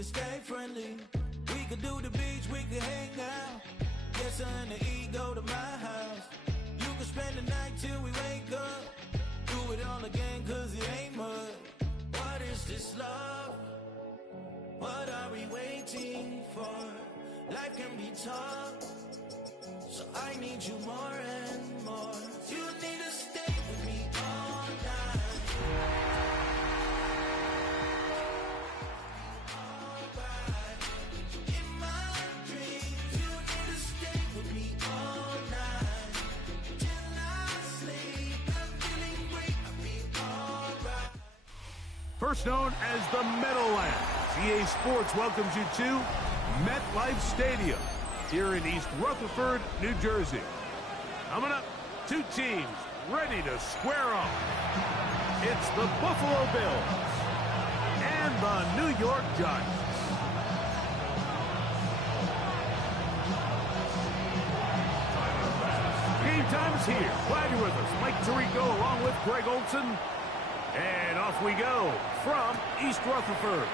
could stay friendly. We could do the beach, we could hang out. Get something to eat, go to my house. You could spend the night till we wake up. Do it all again, cause it ain't mud. What is this love? What are we waiting for? Life can be tough, so I need you more and more. You need to stay with me all night. Alright. In my dreams, you need to stay with me all night. Till I sleep, I'm feeling great, I'll be alright. First known as the Meadowlands, EA Sports welcomes you to MetLife Stadium here in East Rutherford, New Jersey. Coming up, two teams ready to square off. It's the Buffalo Bills and the New York Giants. Game time is here. Glad you're with us. Mike Tirico along with Greg Olson. And off we go from East Rutherford.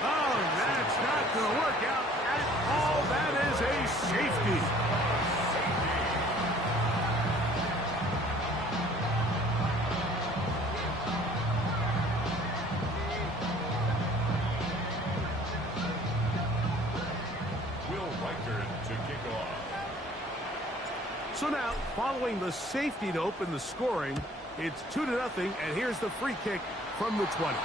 Oh, that's not going to work out at all. That is a safety. Will Reichert to kick off. So now, following the safety to open the scoring, it's 2-0, and here's the free kick from the 20.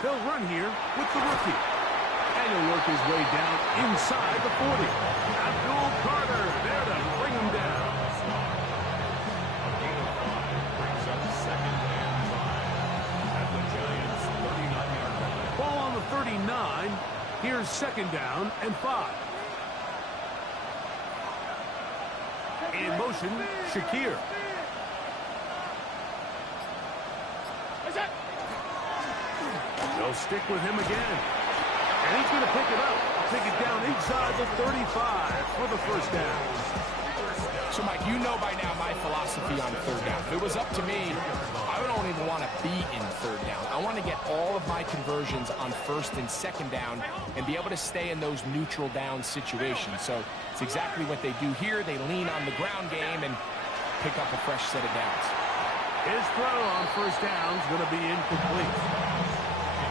He'll run here with the rookie. And he'll work his way down inside the 40. Abdul Carter there to bring him down. A gain of 5 brings up second and 5 at the Giants' 39-yard line. Ball on the 39. Here's second down and 5. In motion, Shakir. They'll stick with him again. And he's going to pick it up. Take it down inside the 35 for the first down. So, Mike, you know by now my philosophy on third down. If it was up to me, I don't even want to be in third down. I want to get all of my conversions on first and second down and be able to stay in those neutral down situations. So it's exactly what they do here. They lean on the ground game and pick up a fresh set of downs. His throw on first down is going to be incomplete.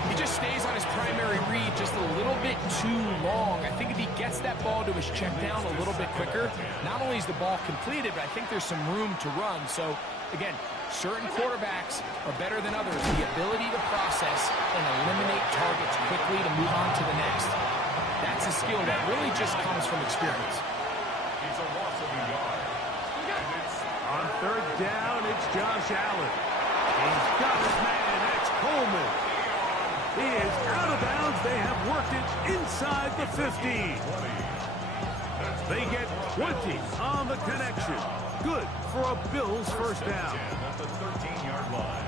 He just stays on his primary read just a little bit too long. I think if he gets that ball to his check down a little bit quicker, not only is the ball completed, but I think there's some room to run. So, again, certain quarterbacks are better than others. The ability to process and eliminate targets quickly to move on to the next. That's a skill that really just comes from experience. It's a loss of a yard. On third down, it's Josh Allen. He's got his man. That's Coleman. He is out of bounds. They have worked it inside the 15. They get 20 on the connection. Good for a Bills first down. At the 13-yard line.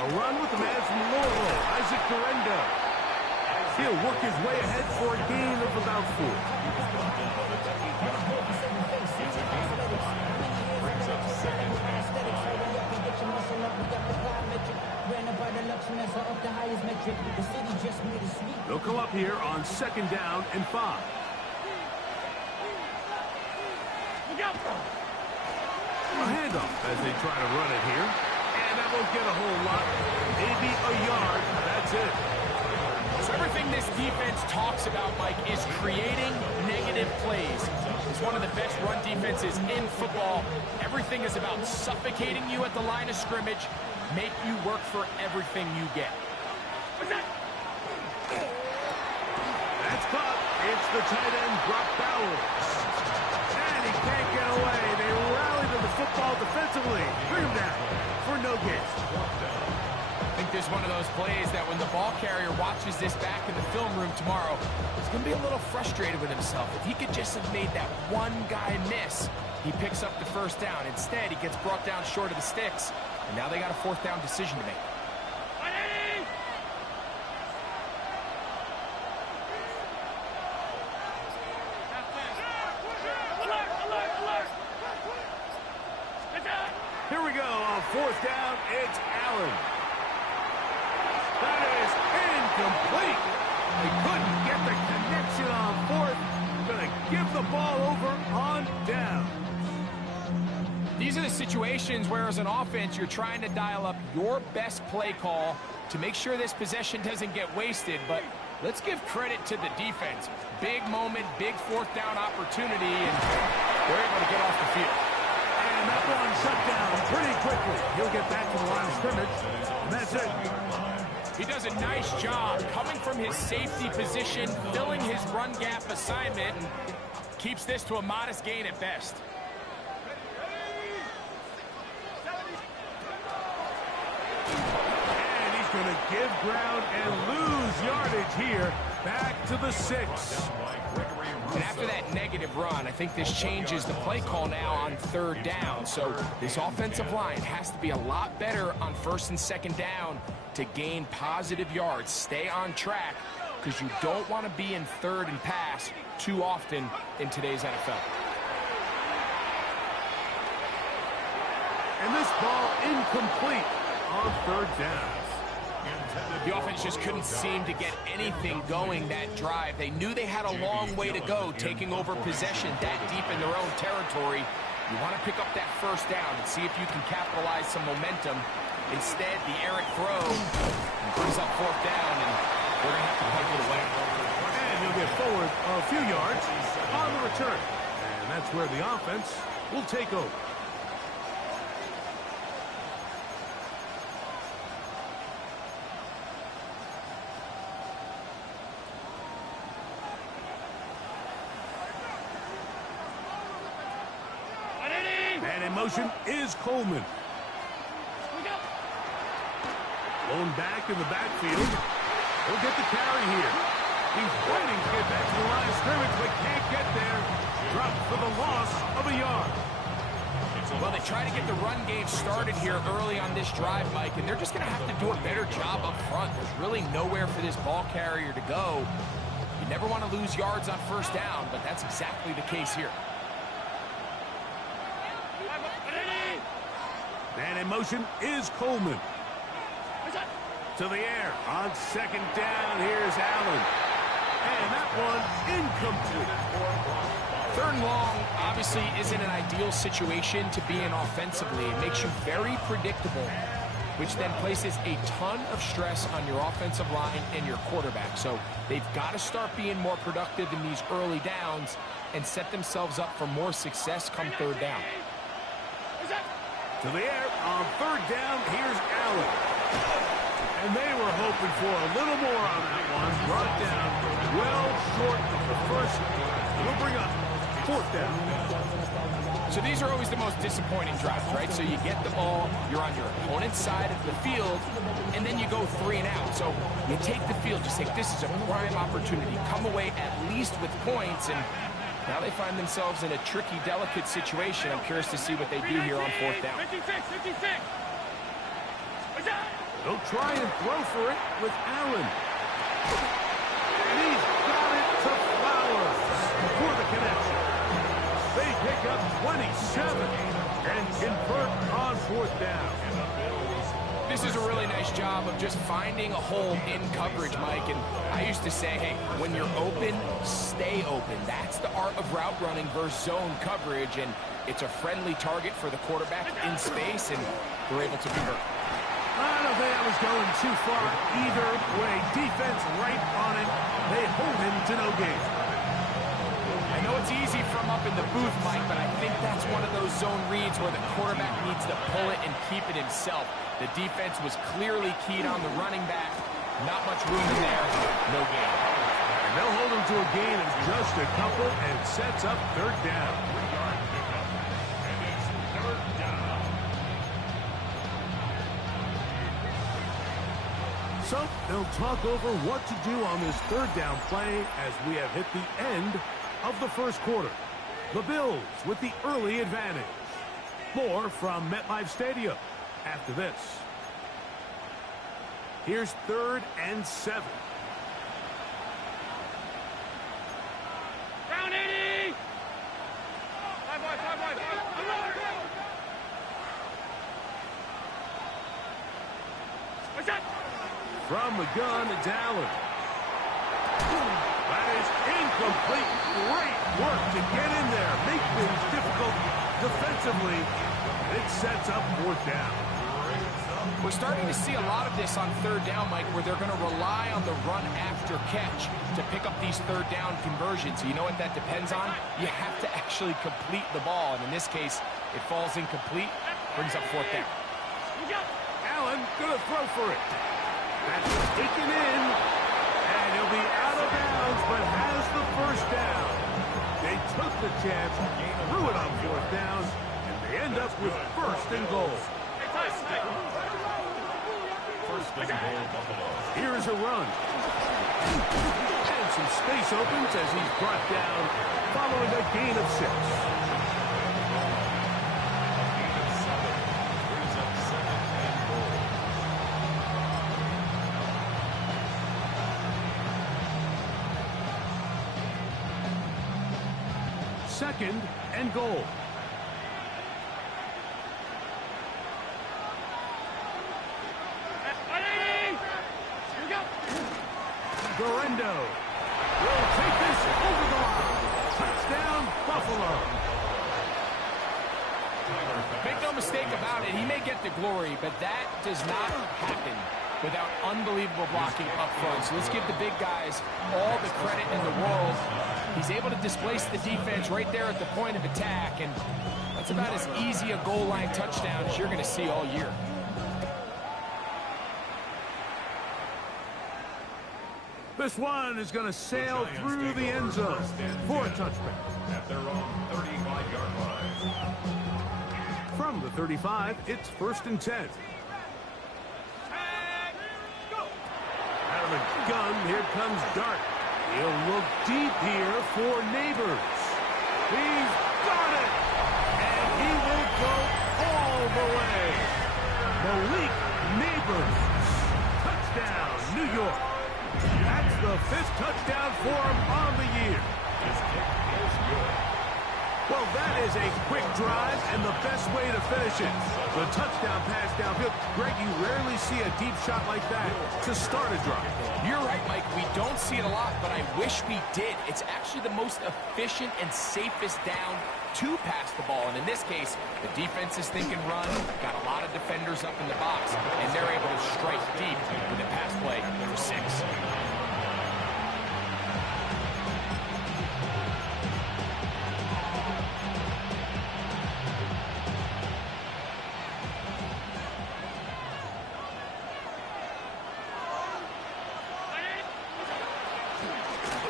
A run with the man from Laurel, Isaac Durendo. He'll work his way ahead for a gain of about 4. Brings up second and 5. They'll come up here on second down and 5. A handoff as they try to run it here. And that won't get a whole lot. Maybe a yard. That's it. So everything this defense talks about, Mike, is creating negative plays. It's one of the best run defenses in football. Everything is about suffocating you at the line of scrimmage, make you work for everything you get. That's caught. It's the tight end, Brock Bowers. And he can't get away. They rally to the football defensively. Bring him down for no gain. I think there's one of those plays that when the ball carrier watches this back in the film room tomorrow, he's going to be a little frustrated with himself. If he could just have made that one guy miss, he picks up the first down. Instead, he gets brought down short of the sticks, and now they got a fourth down decision to make. Here we go on fourth down. It's Allen. That is incomplete. They couldn't get the connection on fourth. Going to give the ball over on down. These are the situations where, as an offense, you're trying to dial up your best play call to make sure this possession doesn't get wasted. But let's give credit to the defense. Big moment, big fourth down opportunity, and they're able to get off the field. And that one shut down pretty quickly. He'll get back to the line of scrimmage, and that's it. He does a nice job coming from his safety position, filling his run gap assignment, and keeps this to a modest gain at best. And he's going to give ground and lose yardage here. Back to the 6. And after that negative run, I think this changes the play call now on third down. So this offensive line has to be a lot better on first and second down to gain positive yards. Stay on track, because you don't want to be in third and pass too often in today's NFL. And this ball incomplete on third down. The offense just couldn't seem to get anything going that drive. They knew they had a long way to go, taking over possession that deep in their own territory. You want to pick up that first down and see if you can capitalize some momentum. Instead, the errant throw brings up fourth down, and they're going to have to pipe it away. And he'll get forward a few yards on the return. And that's where the offense will take over. And in motion is Coleman. Blown back in the backfield. He'll get the carry here. He's fighting to get back to the line of scrimmage, but can't get there. Dropped for the loss of a yard. Well, they try to get the run game started here early on this drive, Mike, and they're just going to have to do a better job up front. There's really nowhere for this ball carrier to go. You never want to lose yards on first down, but that's exactly the case here. And in motion is Coleman. To the air on second down. Here's Allen. And that one incomplete. Third and long obviously isn't an ideal situation to be in offensively. It makes you very predictable, which then places a ton of stress on your offensive line and your quarterback. So they've got to start being more productive in these early downs and set themselves up for more success come third down. To the air on third down. Here's Allen. And they were hoping for a little more on that one. Brought down well short of the first. We'll bring up fourth down. So these are always the most disappointing drives, right? So you get the ball, you're on your opponent's side of the field, and then you go 3 and out. So you take the field, just think this is a prime opportunity. Come away at least with points, and now they find themselves in a tricky, delicate situation. I'm curious to see what they do here on fourth down. They'll try and throw for it with Allen. And he's got it to Flowers for the connection. They pick up 27 and convert on fourth down. This is a really nice job of just finding a hole in coverage, Mike. And I used to say, hey, when you're open, stay open. That's the art of route running versus zone coverage. And it's a friendly target for the quarterback in space, and they're able to convert. I don't think I was going too far either way. Defense right on it. They hold him to no gain. I know it's easy from up in the booth, Mike, but I think that's one of those zone reads where the quarterback needs to pull it and keep it himself. The defense was clearly keyed on the running back, Not much room in there. No gain. And they'll hold him to a gain of just a couple and sets up third down. 3-yard pickup. And it's third down. So they'll talk over what to do on this third down play as we have hit the end of the first quarter. The Bills with the early advantage. More from MetLife Stadium after this. Here's 3rd and 7. Down 80! Five wide. What's that? From the gun, it's Allen. That is incomplete. Great work to get in there. Make things difficult defensively. It sets up 4th down. We're starting to see a lot of this on 3rd down, Mike, where they're going to rely on the run after catch to pick up these 3rd down conversions. You know what that depends on? You have to actually complete the ball, and in this case, it falls incomplete, brings up 4th down. Allen gonna throw for it. That's taken in, and he'll be out of bounds, but has the 1st down. They took the chance, threw it on 4th down, and they end up with 1st and goal. First and goal, Buffalo. Here is a run. And some space opens as he's brought down following a gain of 6. Gain of 7. Brings up 2nd and goal. Second and goal. Gorendo will take this over the line. Touchdown, Buffalo. Make no mistake about it, he may get the glory, but that does not happen without unbelievable blocking up front. So let's give the big guys all the credit in the world. He's able to displace the defense right there at the point of attack, and that's about as easy a goal line touchdown as you're going to see all year. This one is going to sail through the end zone for a touchback. At their own 35-yard line. From the 35, it's 1st and 10. Out of the gun, here comes Dart. He'll look deep here for Neighbors. He's got it! And he will go all the way. Malik Neighbors. Touchdown, New York. That's the 5th touchdown for him on the year. His kick is good. Well, that is a quick drive and the best way to finish it. The touchdown pass downfield. Greg, you rarely see a deep shot like that to start a drive. You're right, Mike. We don't see it a lot, but I wish we did. It's actually the most efficient and safest down to pass the ball. And in this case, the defense is thinking run, got a lot of defenders up in the box, and they're able to strike deep with a pass play for 6.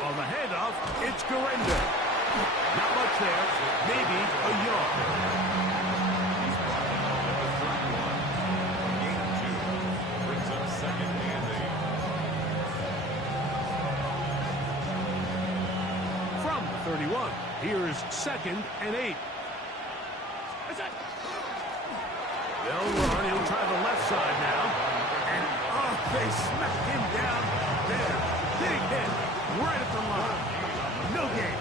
On the handoff, it's Gorendo. Not much there, maybe a yard. He's brought down at the 31. Gain of 2. Brings up 2nd and 8. From the 31, here's 2nd and 8. They'll run, he'll try the left side now. And, oh, they smacked him down there. Big hit, right at the line. No gain.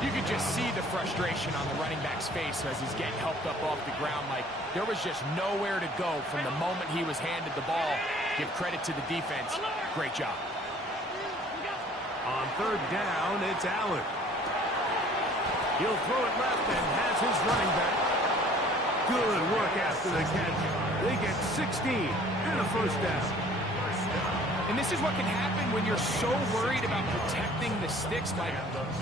You could just see the frustration on the running back's face as he's getting helped up off the ground. Like, there was just nowhere to go from the moment he was handed the ball. Give credit to the defense. Great job. On 3rd down, it's Allen. He'll throw it left and has his running back. Good work after the catch. They get 16 and a 1st down. And this is what can happen when you're so worried about protecting the sticks, Mike.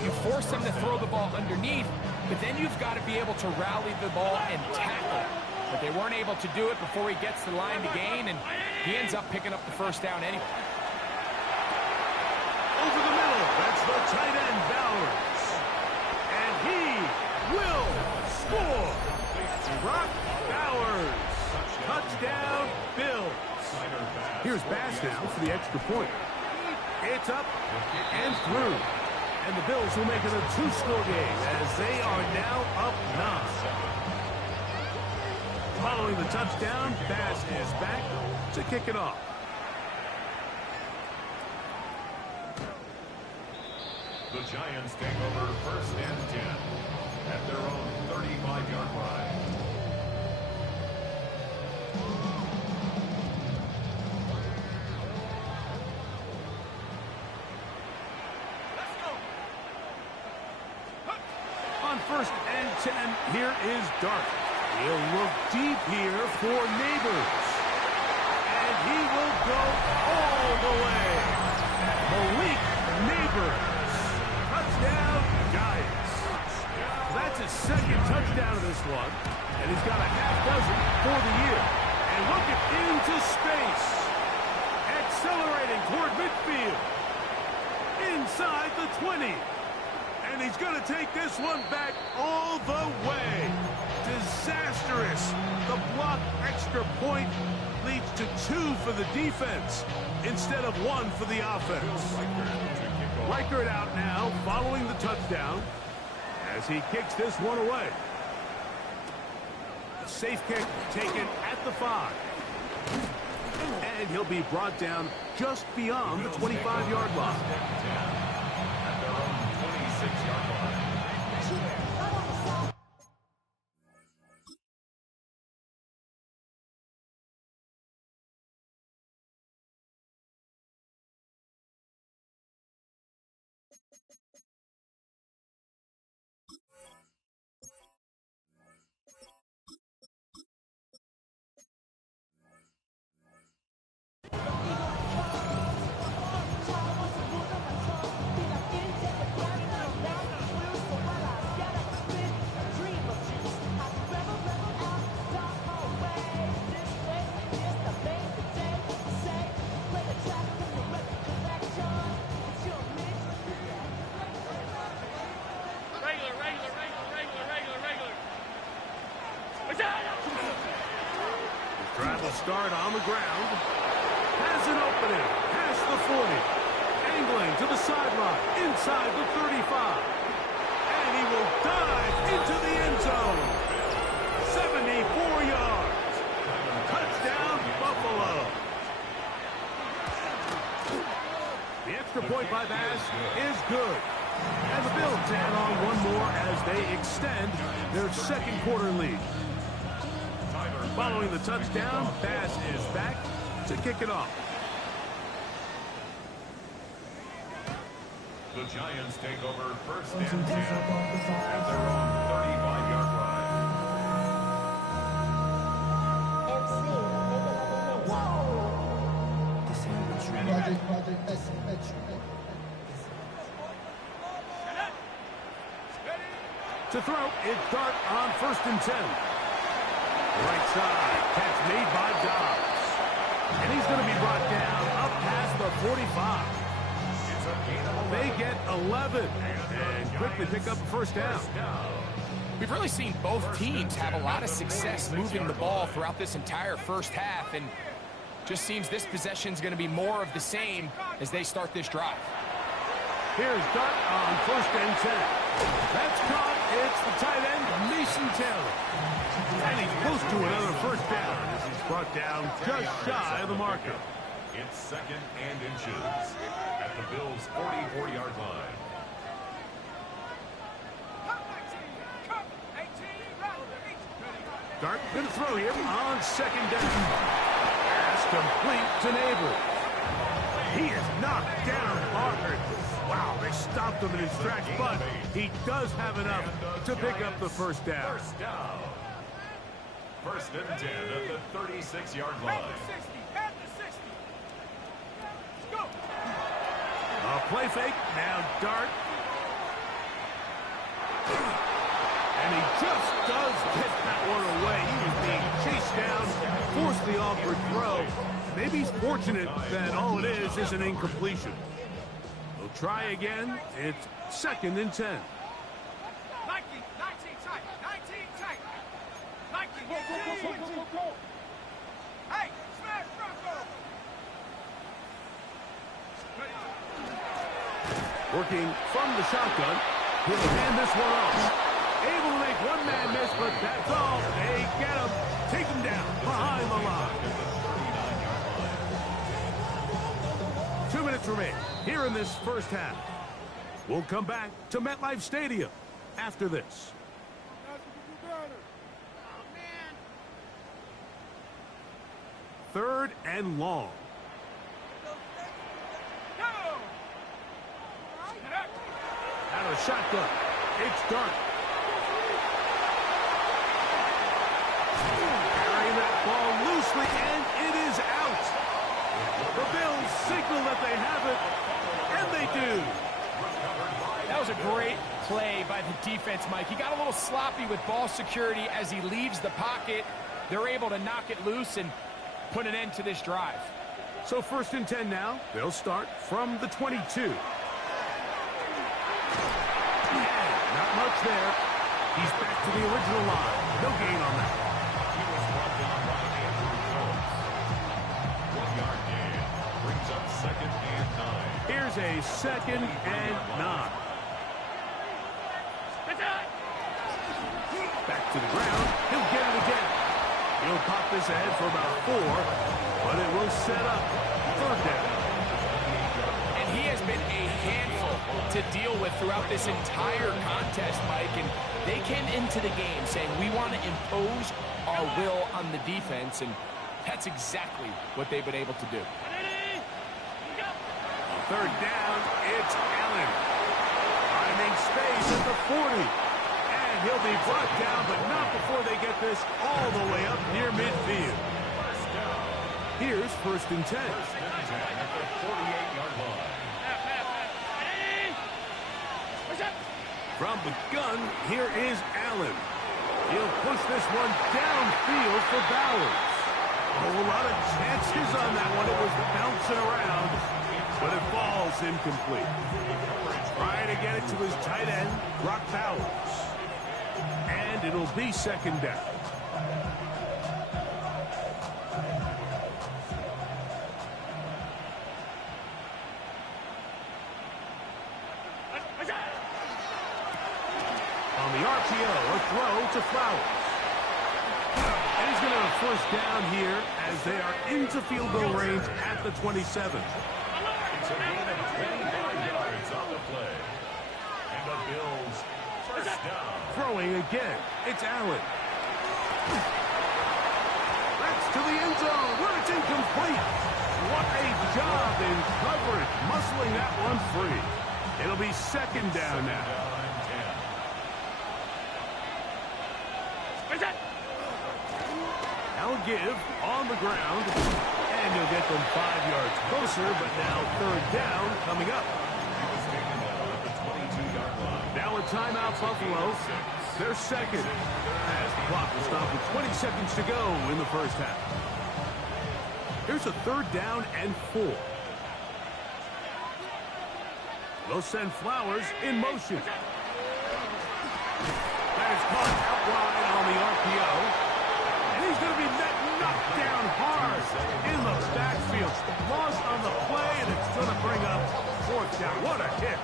You force them to throw the ball underneath, but then you've got to be able to rally the ball and tackle it. But they weren't able to do it before he gets the line to gain, and he ends up picking up the first down anyway. Over the middle, that's the tight end, Bowers. And he will score. Brock Bowers. Touchdown, Bills. Here's Bass now for the extra point. It's up and through. And the Bills will make it a two-score game as they are now up 9. Following the touchdown, Bass is back to kick it off. The Giants take over first and 10 at their own 35-yard line. On first and 10, here is Dart. He'll look deep here for Neighbors. And he will go all the way. Malik Neighbors. Touchdown, Giants. That's his second touchdown of this one. And he's got a half dozen for the year. And look it into space. Accelerating toward midfield. Inside the 20. And he's going to take this one back all the way. Disastrous. The block extra point leads to 2 for the defense instead of 1 for the offense. Reichert out now following the touchdown as he kicks this one away. A safe kick taken at the 5. And he'll be brought down just beyond the 25-yard line. At their own 26-yard line. Drive will start on the ground. Has an opening. Past the 40. Angling to the sideline. Inside the 35. And he will dive into the end zone. 74 yards. Touchdown, Buffalo. The extra point by Bass is good. And the Bills add on one more as they extend their second quarter lead. Following the touchdown, Bass is back to kick it off. The Giants take over first and 10 at their own 35-yard To throw, it's Dart on first and 10. Right side, catch made by Dobbs. And he's going to be brought down up past the 45. They get 11 and quickly pick up a first down. We've really seen both teams have a lot of success moving the ball throughout this entire first half, and just seems this possession's going to be more of the same as they start this drive. Here's Dart on first and 10. That's caught. It's the tight end, Mason Taylor. And he's close to another first down as he's brought down just shy of the marker. It's second and inches at the Bills' 44-yard line. Dart going to throw here on second down. Pass complete to Neighbors. He is knocked down hard. Wow, they stopped him in his tracks, but he does have enough to pick up the first down. First and 10 at the 36-yard line. A play fake, now Dart. And he just does get that one away. He was being chased down, forced the awkward throw. Maybe he's fortunate that all it is an incompletion. They'll try again. It's 2nd and 10. 19 tight. 19 tight. 19. Go. Hey, smash Bronco. Working from the shotgun. He'll hand this one off. Able to make one man miss, but that's all. They get him. Take him down behind the line. 2 minutes remain here in this first half. We'll come back to MetLife Stadium after this. 3rd and long. Out of the shotgun. It's dark. Carrying that ball loosely, and it is out. The Bills signal that they have it, and they do. That was a great play by the defense, Mike. He got a little sloppy with ball security as he leaves the pocket. They're able to knock it loose and put an end to this drive. So 1st and 10 now. They'll start from the 22. Not much there. He's back to the original line. No gain on that. He was brought down by Andrew Jones. 1-yard gain. Brings up 2nd and 9. Here's a 2nd and 9. Back to the ground. He'll get it again. He'll pop this ahead for about 4, but it will set up 3rd down. And he has been a handful to deal with throughout this entire contest, Mike. And they came into the game saying, we want to impose our will on the defense, and that's exactly what they've been able to do. 3rd down, it's Allen. Finding space at the 40. And he'll be brought down, but not before they get this all the way up near midfield. Here's 1st and 10. At the 48-yard line. From the gun, here is Allen. He'll push this one downfield for Bowers. A whole lot of chances on that one. It was bouncing around, but it falls incomplete. Trying to get it to his tight end, Brock Bowers. And it'll be 2nd down. On the RPO, a throw to Flowers. And he's going to have a 1st down here as they are into field goal range at the 27. It's a gain of 25 yards on the play. And the Bills 1st down. Throwing again. It's Allen. That's to the end zone where it's incomplete. What a job in coverage, muscling that one free. It'll be 2nd down now. Now give on the ground, and you'll get them 5 yards closer, but now 3rd down coming up. He was taken down at the 22-yard line. Now a timeout, Buffalo. They're 2nd. As the clock will stop with 20 seconds to go in the first half. Here's a 3rd down and 4. They'll send Flowers in motion. That is caught out wide on the RPO. And he's going to be knocked down hard in the backfield. Lost on the play, and it's going to bring up 4th down. What a hit.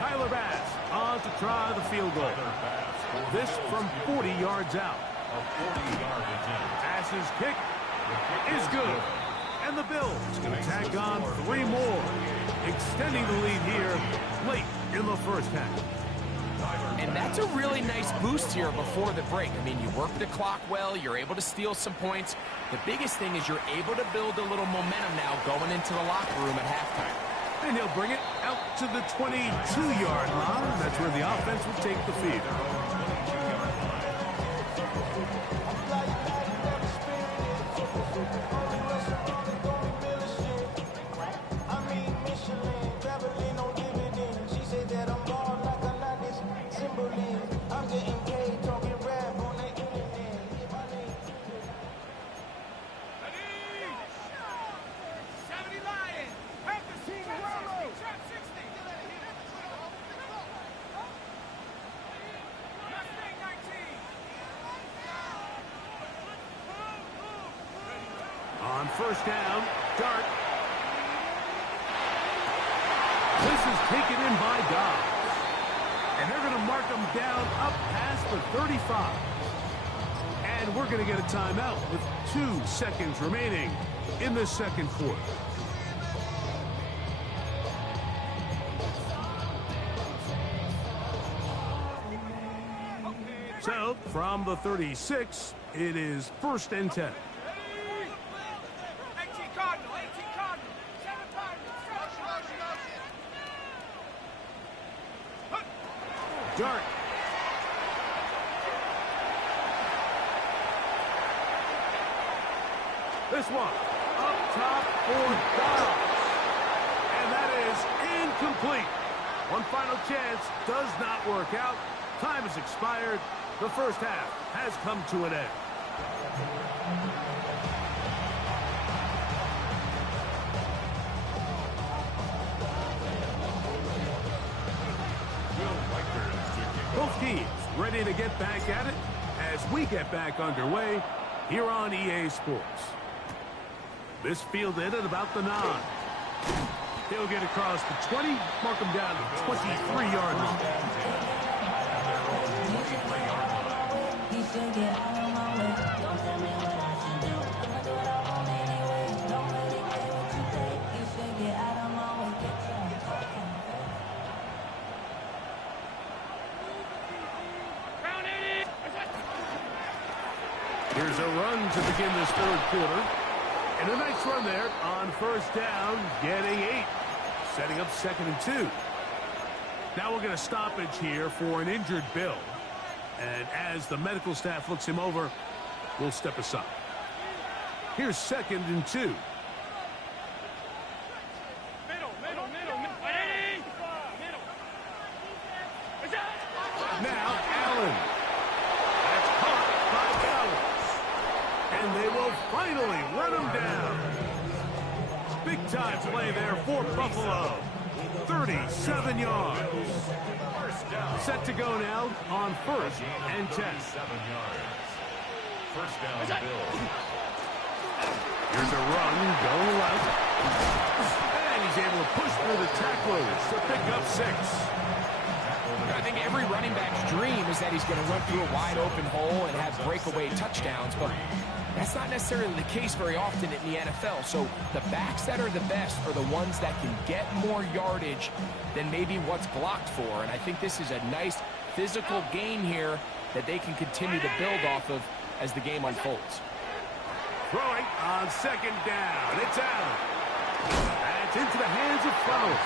Tyler Bass on to try the field goal. This from 40 yards out. A 40-yard attempt. Bass's kick is good. And the Bills going to tack on 3 more, extending the lead here late in the first half. And that's a really nice boost here before the break. I mean, you work the clock well, you're able to steal some points. The biggest thing is you're able to build a little momentum now going into the locker room at halftime. And he'll bring it out to the 22-yard line. That's where the offense will take the feed. On first down, Dart. This is taken in by Dobbs. And they're going to mark him down up past the 35. And we're going to get a timeout with 2 seconds remaining in the second quarter. So, from the 36, it is 1st and 10. 18 Cardinal, 18 Cardinal. 7 Pirates. Dart. This one up top for Dobbs. And that is incomplete. One final chance does not work out. Time has expired. The first half has come to an end. Both teams ready to get back at it as we get back underway here on EA Sports. This fielded at about the 9. He'll get across the 20, mark him down at 23-yard line. Here's a run to begin this third quarter. And a nice run there on first down, getting 8. Setting up 2nd and 2. Now we're going to stoppage here for an injured Bill. And as the medical staff looks him over, we'll step aside. Here's 2nd and 2. Now Allen. That's caught by Allen. And they will finally run him down. Big time play there for Buffalo. 37 yards. Set to go now on 1st and 10. 7 yards. First down, Bills. Here's a run going left. And he's able to push through the tacklers to pick up 6. I think every running back's dream is that he's going to run through a wide open hole and have breakaway touchdowns, but that's not necessarily the case very often in the NFL. So the backs that are the best are the ones that can get more yardage than maybe what's blocked for. And I think this is a nice physical gain here that they can continue to build off of as the game unfolds. Throwing on 2nd down. It's Allen. That's into the hands of Flowers.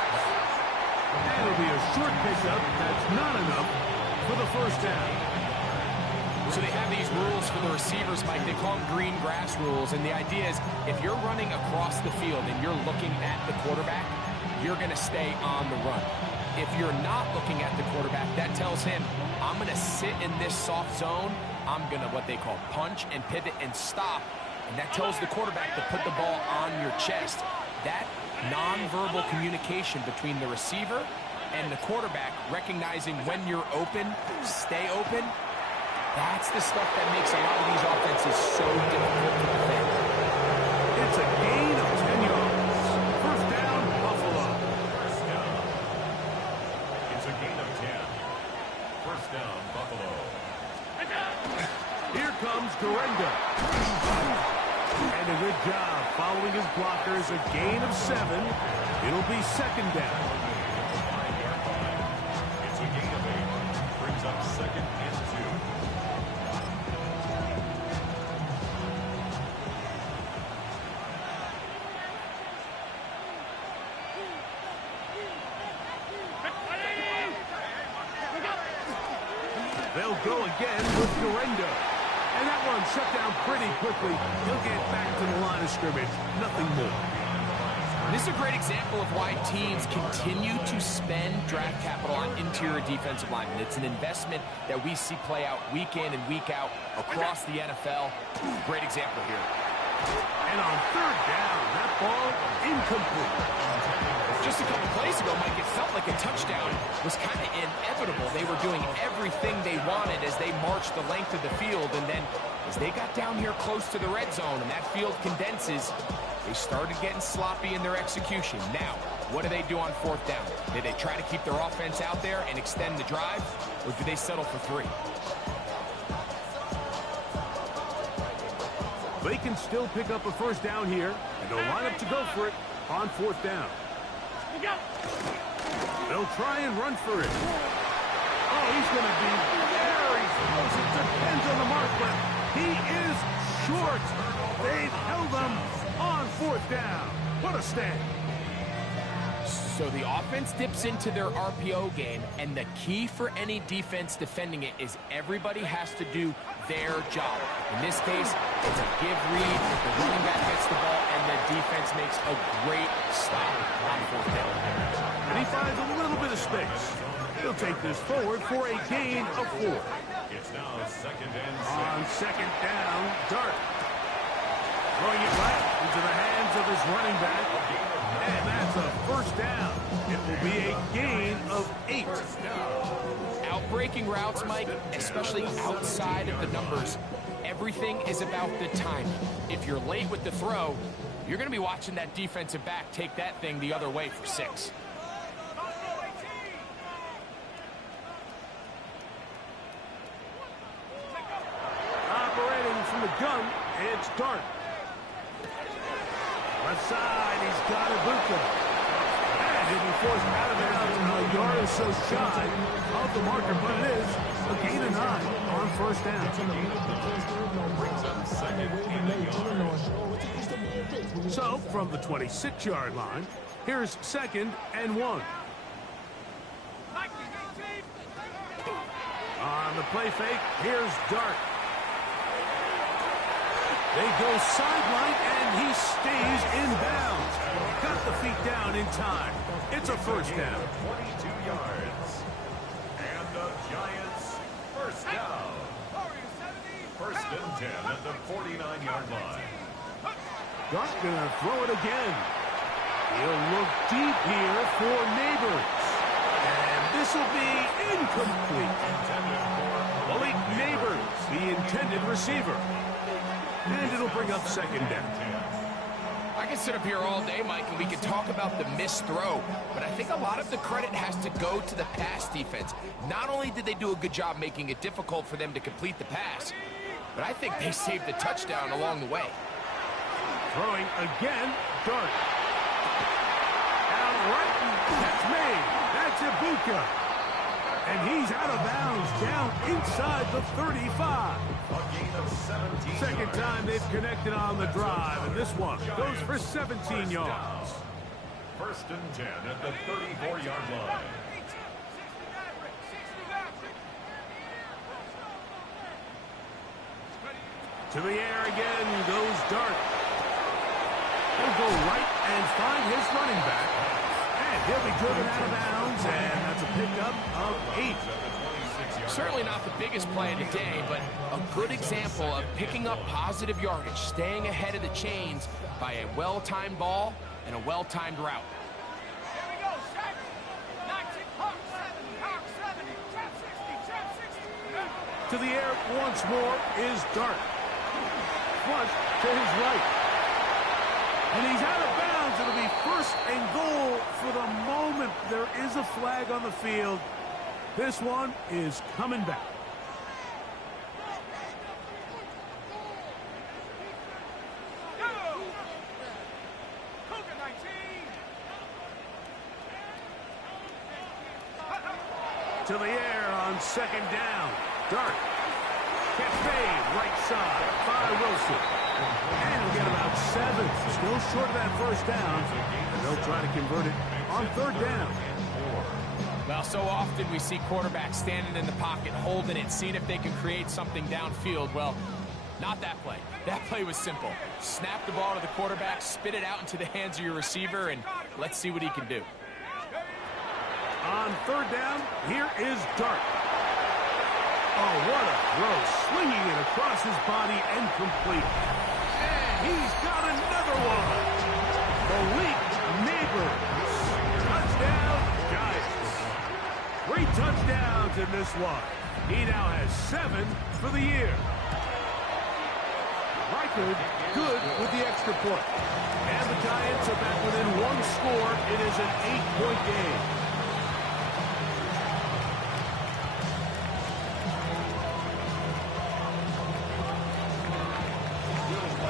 And it'll be a short pickup. That's not enough for the first down. So they have these rules for the receivers, Mike. They call them green grass rules. And the idea is if you're running across the field and you're looking at the quarterback, you're going to stay on the run. If you're not looking at the quarterback, that tells him, I'm going to sit in this soft zone. I'm going to what they call punch and pivot and stop. And that tells the quarterback to put the ball on your chest. That nonverbal communication between the receiver and the quarterback, recognizing when you're open, stay open, that's the stuff that makes a lot of these offenses so difficult to defend. It's a gain of 10 yards. First down, Buffalo. First down. It's a gain of 10. First down, Buffalo. Here comes Gorenda. And a good job following his blockers. A gain of 7. It'll be 2nd down. It's a gain of 8. Brings up 2nd and 2. They'll go again with Gorenda. And that one shut down pretty quickly. He'll get back to the line of scrimmage. Nothing more. This is a great example of why teams continue to spend draft capital on interior defensive linemen. It's an investment that we see play out week in and week out across the NFL. Great example here. And on 3rd down, that ball incomplete. Just a couple plays ago, Mike, it felt like a touchdown was kind of inevitable. They were doing everything they wanted as they marched the length of the field, and then As they got down here close to the red zone and that field condenses, they started getting sloppy in their execution. Now, what do they do on fourth down? Did they try to keep their offense out there and extend the drive, or do they settle for 3? They can still pick up a first down here, and they'll line up to go for it on fourth down. They'll try and run for it. Oh, he's going to be very close. It depends on the mark, but he is short. They've held them on fourth down. What a stand. So the offense dips into their RPO game, and the key for any defense defending it is everybody has to do their job. In this case, it's a give read. The running back gets the ball, and the defense makes a great stop on fourth down. And he finds a little bit of space. He'll take this forward for a gain of 4. It's now second and 6. On second down, Dart. Throwing it right into the hands of his running back. And that's a first down. It will be a gain of 8. Outbreaking routes, Mike, especially outside of the numbers, everything is about the timing. If you're late with the throw, you're going to be watching that defensive back take that thing the other way for 6. Operating from the gun, it's Dart. Left side, he's got Ibuka. And he'll be forced out of bounds a yard or so shy of the marker, but it is a gain of 9 on first down. Brings up second and a yard. So, from the 26-yard line, here's second and 1. On the play fake, here's Dart. They go sideline, and he stays in bounds. Got the feet down in time. It's a first down. 22 yards. And the Giants first down. First and 10 at the 49-yard line. Dart gonna throw it again. He'll look deep here for Neighbors. And this will be incomplete. Malik Neighbors, the intended receiver. And it'll bring up second down. I can sit up here all day, Mike, and we can talk about the missed throw, but I think a lot of the credit has to go to the pass defense. Not only did they do a good job making it difficult for them to complete the pass, but I think they saved the touchdown along the way. Throwing again, Dart. Out right, and that's made. That's Ibuka. And he's out of bounds down inside the 35. A gain of 17 Second yards. time they've connected on the drive, and this one goes for 17 yards. First and 10 at the 34-yard line. To the air again goes Dart. He'll go right and find his running back. And he'll be driven out of bounds, and that's a pickup of 8. Certainly not the biggest play of the day, but a good example of picking up positive yardage, staying ahead of the chains by a well-timed ball and a well-timed route. To the air once more is Dart. Flush to his right. And he's out of bounds. It'll be first and goal for the moment. There is a flag on the field. This one is coming back. To the air on second down. Dart. Catch made, right side by Wilson. And he'll get about 7. Still short of that first down. And they'll try to convert it on third down. Well, so often we see quarterbacks standing in the pocket, holding it, seeing if they can create something downfield. Well, not that play. That play was simple. Snap the ball to the quarterback, spit it out into the hands of your receiver, and let's see what he can do. On third down, here is Dart. Oh, what a throw. Swinging it across his body and complete. And he's got another one. Malik Neighbors. Touchdown, Giants. 3 touchdowns in this one. He now has 7 for the year. record, good with the extra point. And the Giants are back within one score. It is an 8-point game.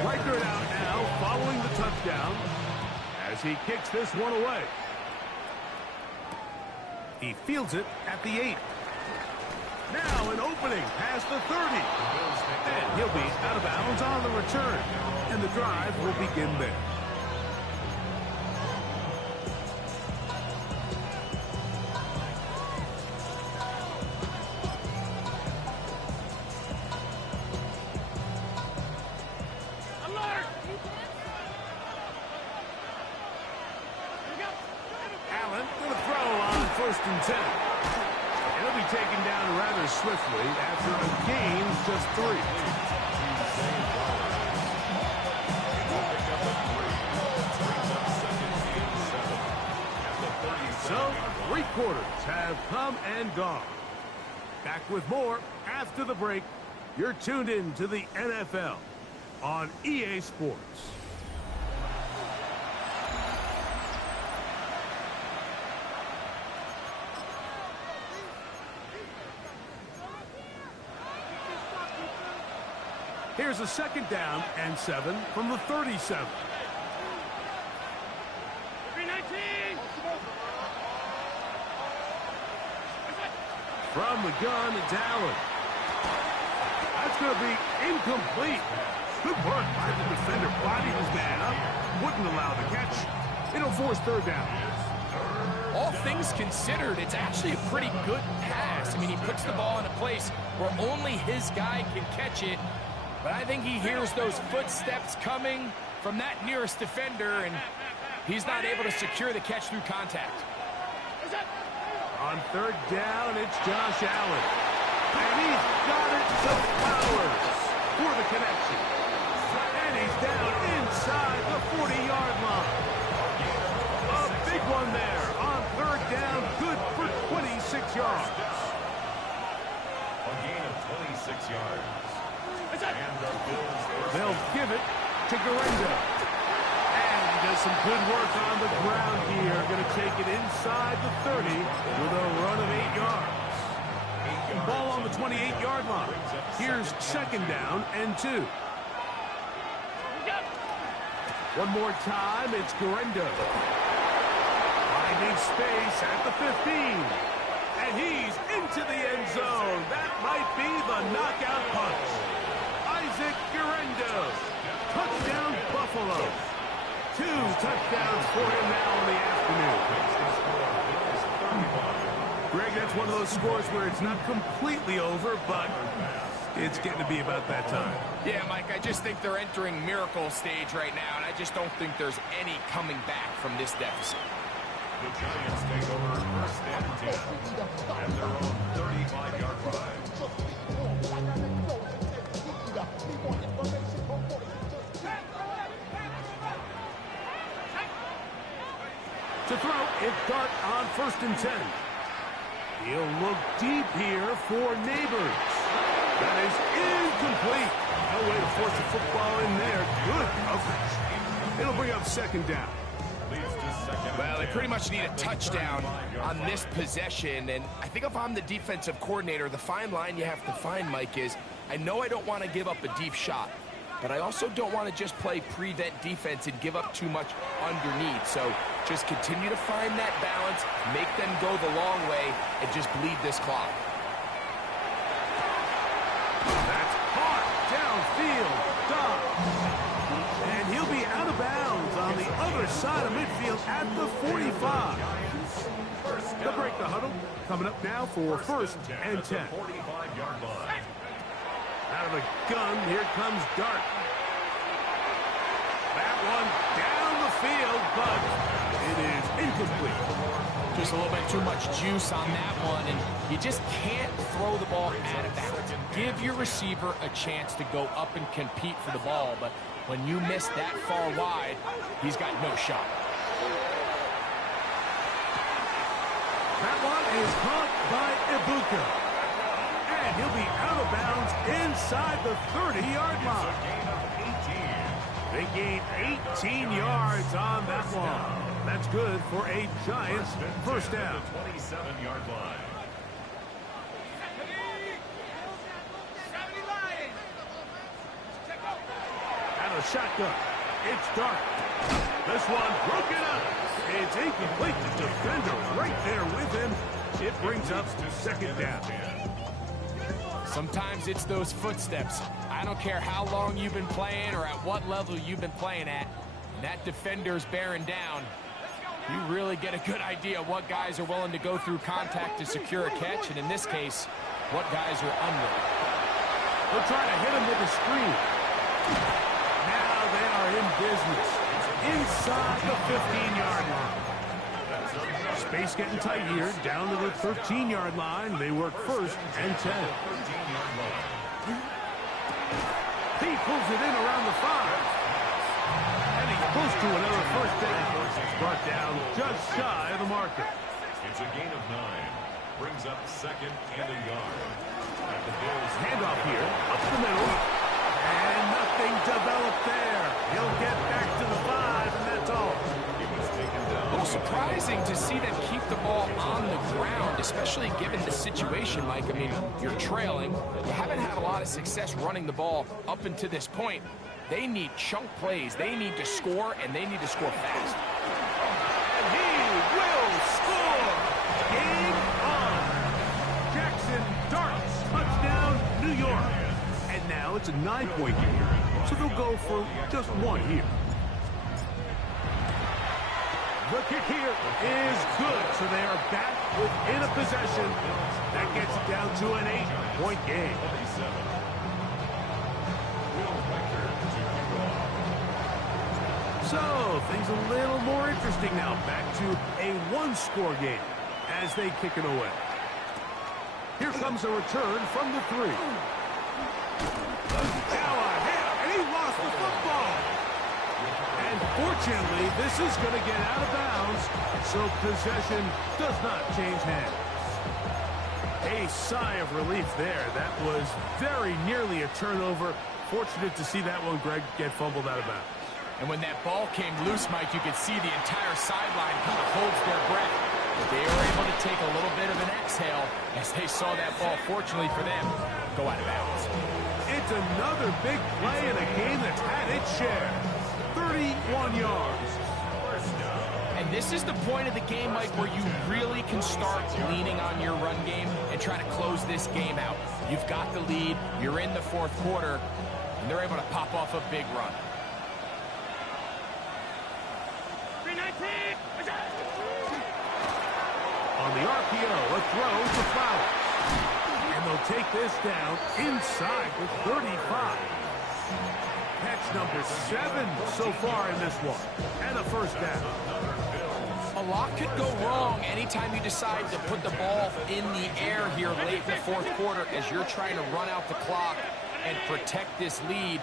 Riker out now, following the touchdown, as he kicks this one away. He fields it at the 8. Now an opening past the 30. And he'll be out of bounds on the return. And the drive will begin there. Allen going to throw on 1st and 10. He'll be taken down rather swiftly after a gain just 3. So, 3 quarters have come and gone. Back with more after the break. You're tuned in to the NFL on EA Sports. Here's a 2nd down and 7 from the 37. 319. From the gun, it's Allen. That's going to be incomplete. Good work by the defender. Bodied his man up. Wouldn't allow the catch. It'll force 3rd down. All things considered, it's actually a pretty good pass. I mean, he puts the ball in a place where only his guy can catch it. But I think he hears those footsteps coming from that nearest defender, and he's not able to secure the catch through contact. On 3rd down, it's Josh Allen. And he's got it to Flowers for the connection. And he's down inside the 40-yard line. A big one there on 3rd down, good for 26 yards. A gain of 26 yards. They'll give it to Garendo. And he does some good work on the ground here. Going to take it inside the 30 with a run of 8 yards. Ball on the 28-yard line. Here's 2nd down and 2. One more time, it's Garendo. Finding space at the 15. And he's into the end zone. That might be the knockout punch. Isaac Garendo. Touchdown, Buffalo. 2 touchdowns for him now in the afternoon. Greg, that's one of those scores where it's not completely over, but it's getting to be about that time. Yeah, Mike, I just think they're entering miracle stage right now, and I just don't think there's any coming back from this deficit. The Giants take over 1st and 10 at their own 35-yard line. To throw, it's Dart on 1st and 10. He'll look deep here for Neighbors. That is incomplete. No way to force the football in there. Good coverage. It'll bring up 2nd down. Well, they pretty much need a touchdown on this possession, and I think if I'm the defensive coordinator, the fine line you have to find, Mike, is I know I don't want to give up a deep shot, but I also don't want to just play prevent defense and give up too much underneath. So just continue to find that balance, make them go the long way, and just bleed this clock. That's hard downfield. Dobbs. And he'll be out of bounds on the other side of midfield at the 45. They'll break the huddle. Coming up now for 1st and 10. Out of the gun, here comes Dart. That one down the field, but it is incomplete. Just a little bit too much juice on that one, and you just can't throw the ball out of bounds. Give your receiver a chance to go up and compete for the ball, but when you miss that far wide, he's got no shot. That one is caught by Ibuka. And he'll be out of bounds inside the 30-yard It's line. a gain of 18. They gain 18 yards on that one. That's good for a Giants first down. The 27-yard line. Out of shotgun. It's dark. This one broken up. It's incomplete. The defender right there with him. It brings up second down. Sometimes it's those footsteps. I don't care how long you've been playing or at what level you've been playing at. When that defender's bearing down, you really get a good idea what guys are willing to go through contact to secure a catch, and in this case, what guys are unwilling. They'll try to hit him with a screen. Now they are in business. Inside the 15-yard line. Space getting tight here. Down to the 13-yard line. They work first and 10. He pulls it in around the 5. And he's close to another first down. Brought down just shy of the marker. It's a gain of 9. Brings up second and a yard. At the Bills. Handoff here. Up the middle. And nothing developed there. He'll get back to the 5, and that's all. He was taken down. A little surprising to see them keep the ball on the ground, especially given the situation, Mike. I mean, you're trailing. You haven't had a lot of success running the ball up until this point. They need chunk plays. They need to score, and they need to score fast. And he will score. Game on. Jackson darts. Touchdown, New York. And now it's a 9-point game, so they'll go for just one here. The kick here is good, so they are back within a possession. That gets it down to an 8-point game. So, things a little more interesting now. Back to a one-score game as they kick it away. Here comes a return from the 3. Now a hit, and he lost the football. And fortunately, this is going to get out of bounds, so possession does not change hands. A sigh of relief there. That was very nearly a turnover. Fortunate to see that one, Greg, get fumbled out of bounds. And when that ball came loose, Mike, you could see the entire sideline kind of holds their breath. But they were able to take a little bit of an exhale as they saw that ball, fortunately for them, go out of bounds. It's another big play in a game that's had its share. 31 yards. And this is the point of the game, Mike, where you really can start leaning on your run game and try to close this game out. You've got the lead, you're in the fourth quarter, and they're able to pop off a big run. 319. On the RPO, a throw to Flowers. And they'll take this down inside the 35. Catch number 7 so far in this one. And a first down. A lot could go wrong anytime you decide to put the ball in the air here late in the fourth quarter as you're trying to run out the clock and protect this lead.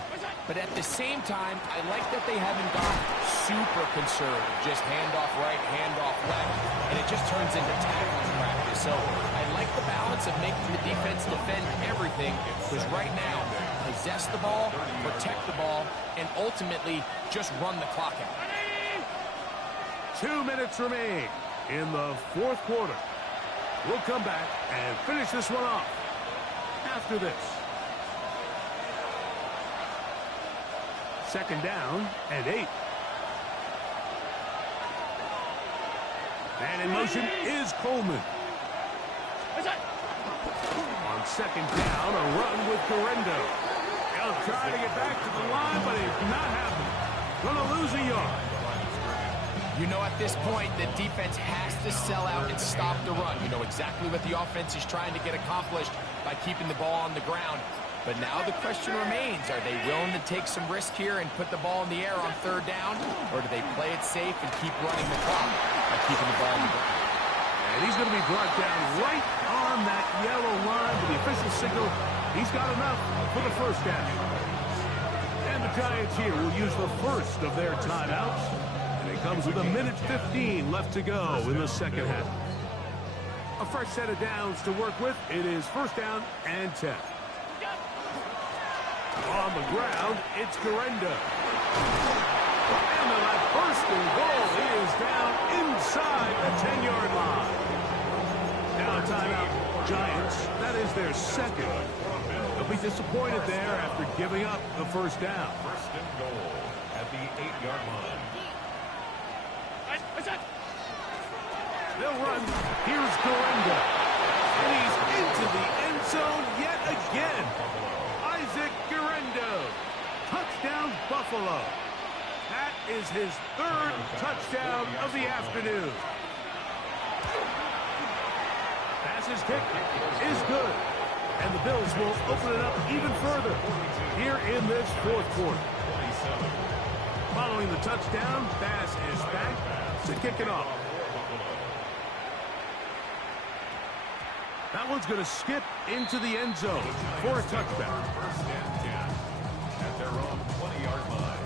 But at the same time, I like that they haven't gone super conservative. Just handoff right, handoff left, and it just turns into tackling practice. So I like the balance of making the defense defend everything, because right now, possess the ball, protect the ball, and ultimately just run the clock out. 2 minutes remain in the fourth quarter. We'll come back and finish this one off after this. Second down and 8. And in motion is Coleman. On second down, a run with Durendo. He'll try to get back to the line, but it's not happening. Gonna lose a yard. You know, at this point, the defense has to sell out and stop the run. You know exactly what the offense is trying to get accomplished by keeping the ball on the ground. But now the question remains, are they willing to take some risk here and put the ball in the air on third down? Or do they play it safe and keep running the clock by keeping the ball on the ground? And he's going to be brought down right on that yellow line with the official signal. He's got enough for the first down. And the Giants here will use the first of their timeouts. And it comes with 1:15 left to go in the second half. A fresh set of downs to work with. It is first down and 10. On the ground, it's Garenda. And that first and goal is down inside the 10-yard line. Now a timeout, Giants. That is their second. They'll be disappointed there after giving up the first down. First and goal at the 8-yard line. They'll run. Here's Garenda. And he's into the end zone yet again. Isaac Garenda. Touchdown, Buffalo. That is his third touchdown of the afternoon. Pass's kick is good. And the Bills will open it up even further here in this fourth quarter. Following the touchdown, Bass is back to kick it off. That one's going to skip into the end zone for a touchdown. First and 10 at their own 20-yard line.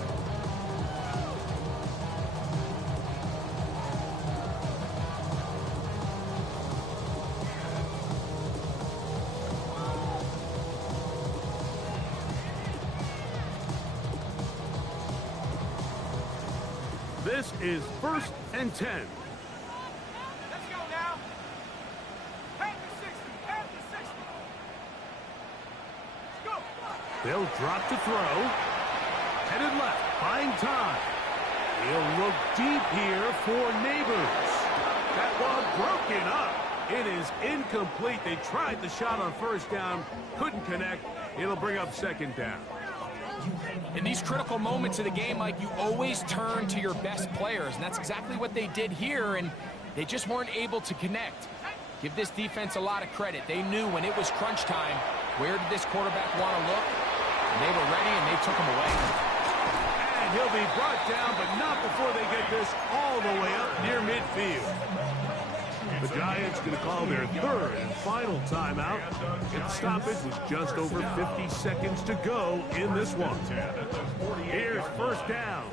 This is first and 10. Let's go now. Pass the 60. Pass the 60. Let's go. They'll drop to throw. Headed left, buying time. He'll look deep here for Neighbors. That ball broken up. It is incomplete. They tried the shot on first down, couldn't connect. It'll bring up second down. In these critical moments of the game, Mike, you always turn to your best players, and that's exactly what they did here, and they just weren't able to connect. Give this defense a lot of credit. They knew when it was crunch time, where did this quarterback want to look? And they were ready, and they took him away. And he'll be brought down, but not before they get this all the way up near midfield. The Giants going to call their third and final timeout. And the stoppage with just over 50 seconds to go in this one. Here's first down.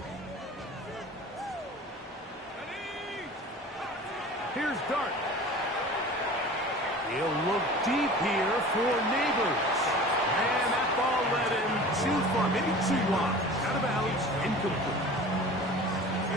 Here's Dart. He'll look deep here for Neighbors. And that ball led him too far, maybe too wide. Out of bounds, incomplete.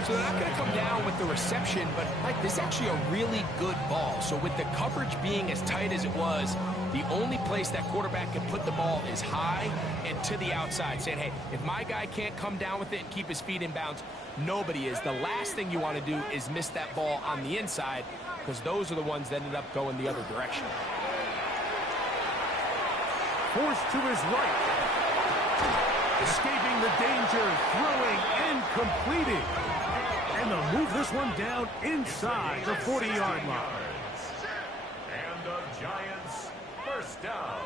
So they're not going to come down with the reception, but Mike, this is actually a really good ball. So with the coverage being as tight as it was, the only place that quarterback can put the ball is high and to the outside, saying, hey, if my guy can't come down with it and keep his feet in bounds, nobody is. The last thing you want to do is miss that ball on the inside, because those are the ones that ended up going the other direction. Forced to his right. Escaping the danger, throwing and completing. And they'll move this one down inside the 40-yard line. And the Giants first down.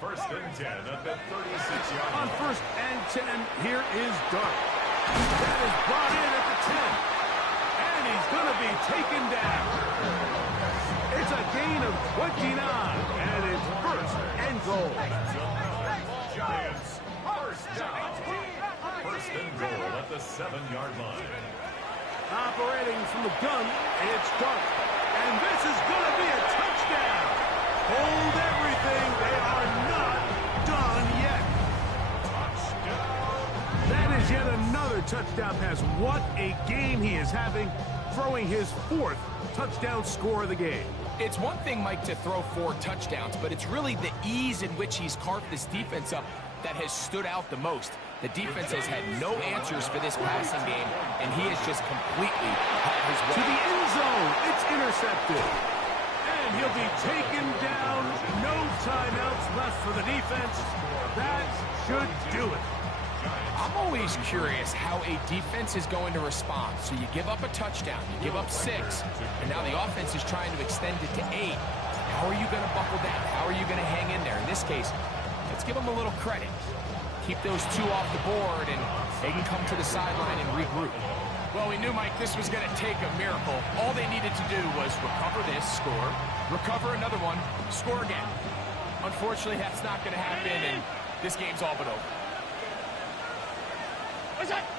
First and 10 at the 36-yard line. On first and 10, here is Dart. That is brought in at the 10. And he's going to be taken down. It's a gain of 29. And it's first and goal. Giants first down. First and goal at the 7-yard line. Operating from the gun, it's Dart. And this is going to be a touchdown. Hold everything. They are not done yet. Touchdown. That is yet another touchdown pass. What a game he is having, throwing his fourth touchdown score of the game. It's one thing, Mike, to throw 4 touchdowns, but it's really the ease in which he's carved this defense up that has stood out the most. The defense has had no answers for this passing game, and he has just completely had his way. To the end zone, it's intercepted. And he'll be taken down. No timeouts left for the defense. That should do it. I'm always curious how a defense is going to respond. So you give up a touchdown, you give up 6, and now the offense is trying to extend it to 8. How are you going to buckle down? How are you going to hang in there? In this case, let's give them a little credit. Keep those 2 off the board, and they can come to the sideline and regroup. Well, we knew, Mike, this was going to take a miracle. All they needed to do was recover this, score, recover another one, score again. Unfortunately, that's not going to happen, and this game's all but over. What's that?